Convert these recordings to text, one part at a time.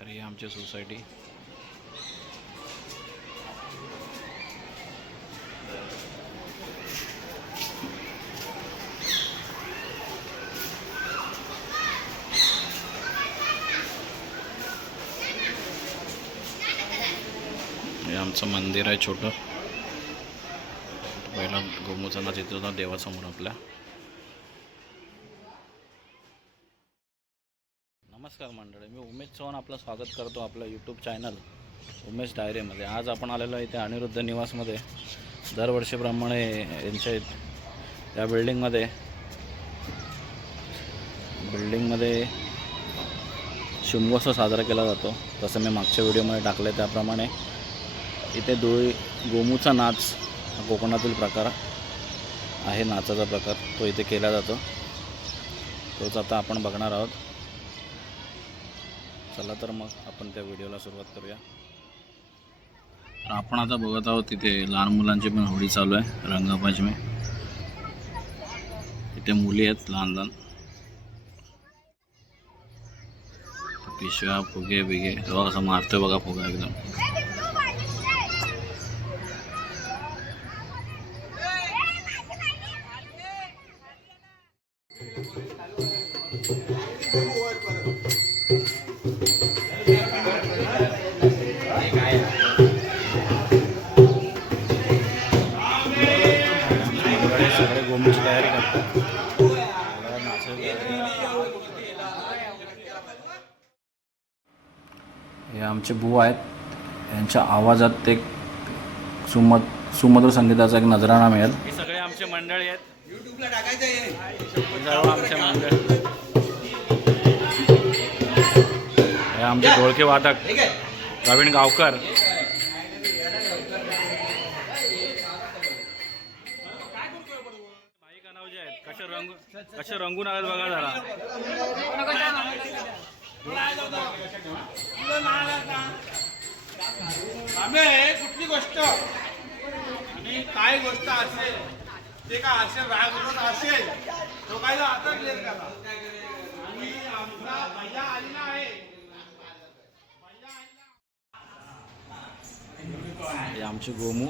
तर ही आमची सोसायटी. हे आमचं मंदिर आहे छोटं. पहिला गोमूचा नाच येतो होता देवासमोर आपल्या. नमस्कार मंडळी, मी उमेश चव्हाण आपलं स्वागत करतो आपलं यूट्यूब चॅनल उमेश डायरीमध्ये. आज आपण आलेलो आहे इथे अनिरुद्ध निवासमध्ये. दरवर्षीप्रमाणे यांच्या या बिल्डिंगमध्ये शिमगोत्सव साजरा केला जातो. तसं मी मागच्या व्हिडिओमध्ये टाकलं त्याप्रमाणे इथे गोमूचा नाच हा कोकणातील प्रकार आहे. नाचाचा प्रकार तो इथे केला जातो. तोच आता आपण बघणार आहोत. चला तर मग आपण त्या व्हिडिओला सुरुवात करूया. तर आपण आता बघत आहोत तिथे लहान मुलांची पण होळी चालू आहे, रंगपंचमी. तिथे मुली आहेत लहान लहान. पिशव्या फुगे बिगे बघा कसं मारतोय बघा फुगा एकदम. सगळे गोमूची तयारी करतात. हे आमचे बुवा आहेत. यांच्या आवाजात एक सुमधुर संगीताचा एक नजराणा मिळेल. हे सगळे आमचे मंडळी आहेत. यूट्यूबला टाकायचं आहे आमचे मंडळ. हे आमचे ढोलके वादक प्रवीण गावकर. भाई कनावजे आहेत. कसे रंगून आलेत बघा जरा. कुठली गोष्ट आणि काय गोष्ट असेल ते काय असेल राग असेल तो काय आता क्लिअर करा. आणि आमचा भैया आलेला आहे. हे आमचे गोमू.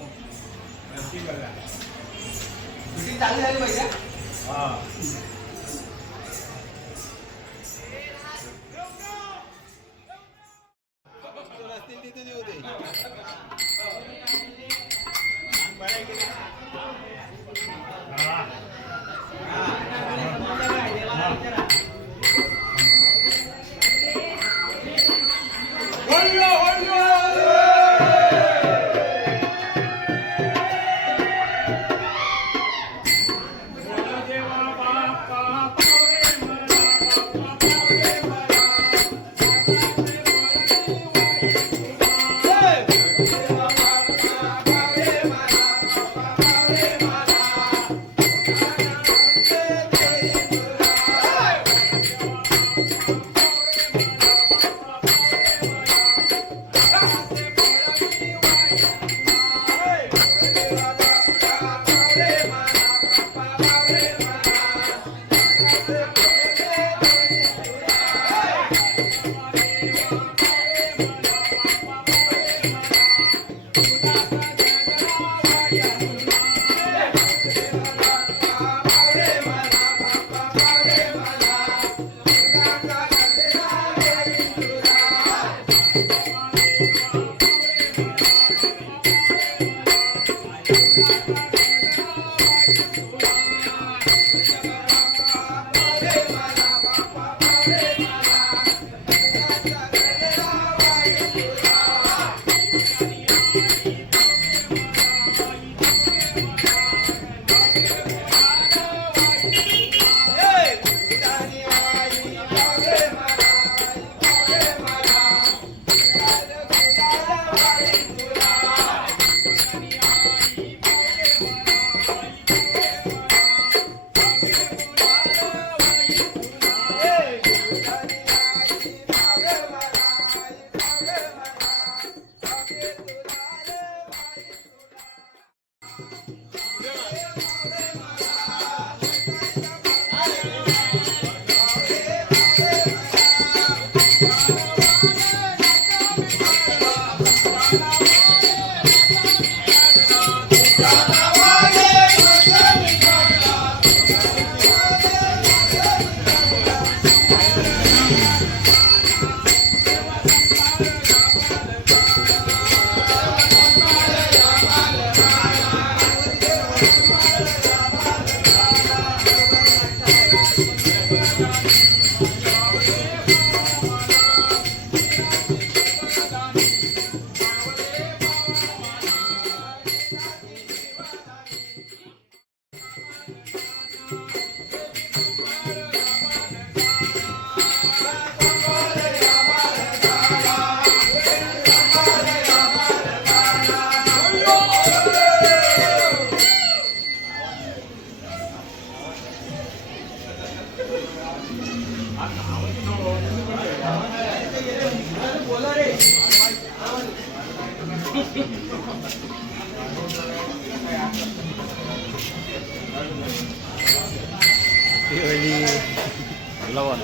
तुला बोल.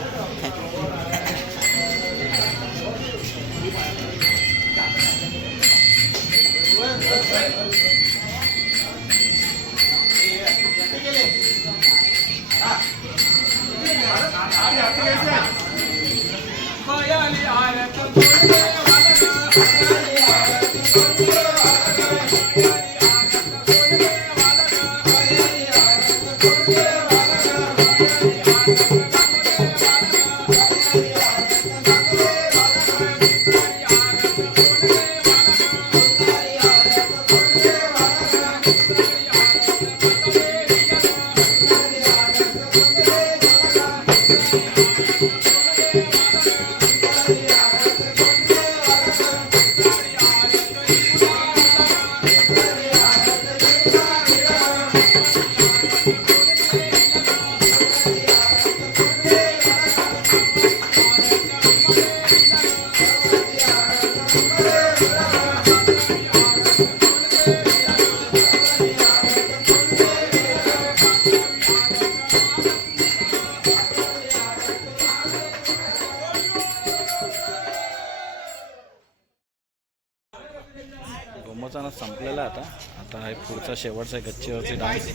गोमूचा नाच संपलेला आहे आता हा पुढचा शेवटचा गच्चीवरची डान्स,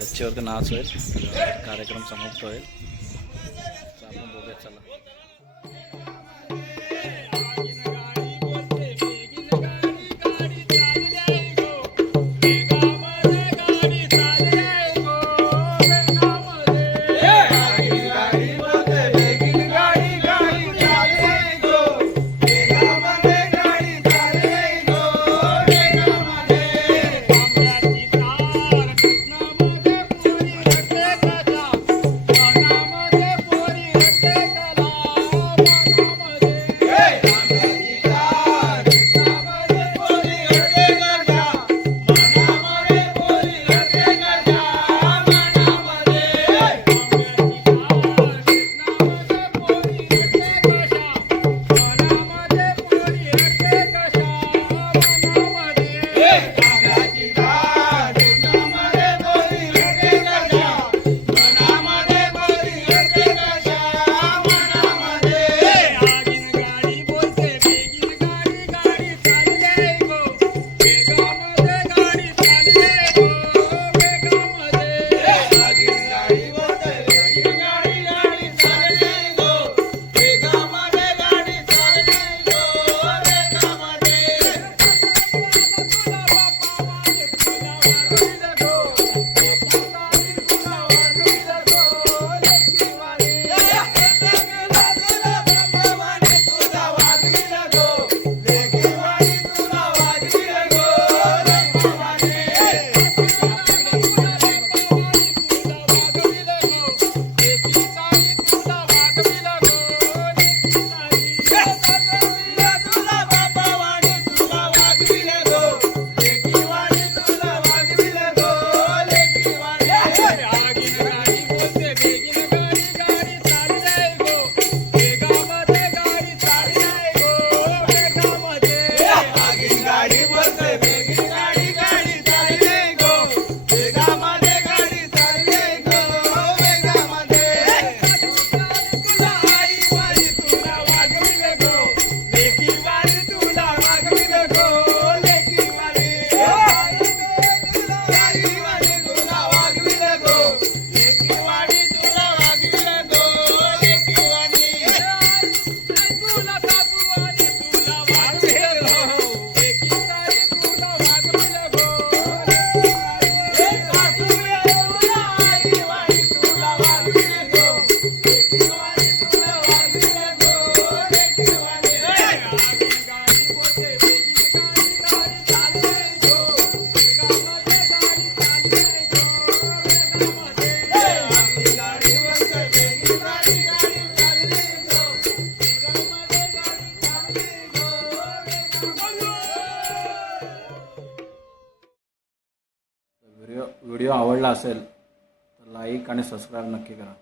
गच्चीवरती नाच होईल, कार्यक्रम समाप्त होईल. तर आपण बघूया चला. व्हिडिओ आवडला असेल तर लाईक आणि सबस्क्राईब नक्की करा.